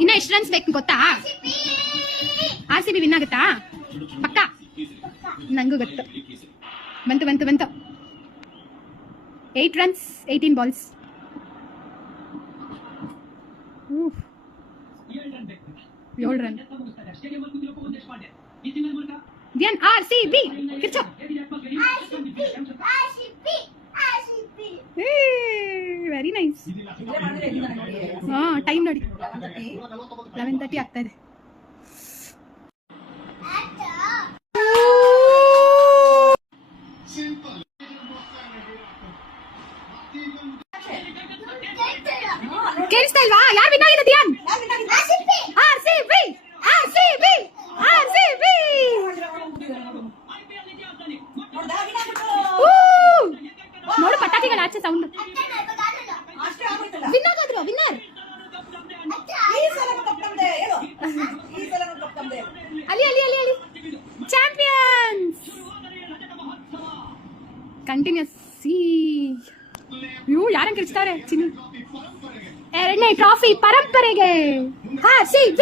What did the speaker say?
ಇನ್ನ ಎಷ್ಟು ರನ್ಸ್ ಬೇಕು ಗೊತ್ತಾ? RCB ವಿನ್ ಆಗುತ್ತಾ ಪಕ್ಕ? ನಂಗೂ ಗೊತ್ತು. ಬಂತು 8 runs 18 balls. 7 run. Then RCB ಕಿರ್ಚೋ. Very nice. ಟೈಮ್ ನೋಡಿ 11:30 ಆಗ್ತಾ ಇದೆ. ಕೇಳಿಸ್ತಾ ಇಲ್ವಾ? ಯಾರು ವಿನ್ ಆಗಿದೆ ಧ್ಯಾನ್? RCB ನೋಡು ಪಟಾಕಿಗಳ ಆಚೆ ಸೌಂಡ್. ವಿನ್ನರ್ ಅಲ್ಲಿ ಚಾಂಪಿಯನ್ಸ್ ಕಂಟಿನ್ಯೂಸ್. ಯಾರಂಗ್ ಕಿರ್ಚ್ತಾರೆ? ಚಿನ್ನಿ 2ನೇ ಟ್ರಾಫಿ ಪರಂಪರೆಗೆ. RCB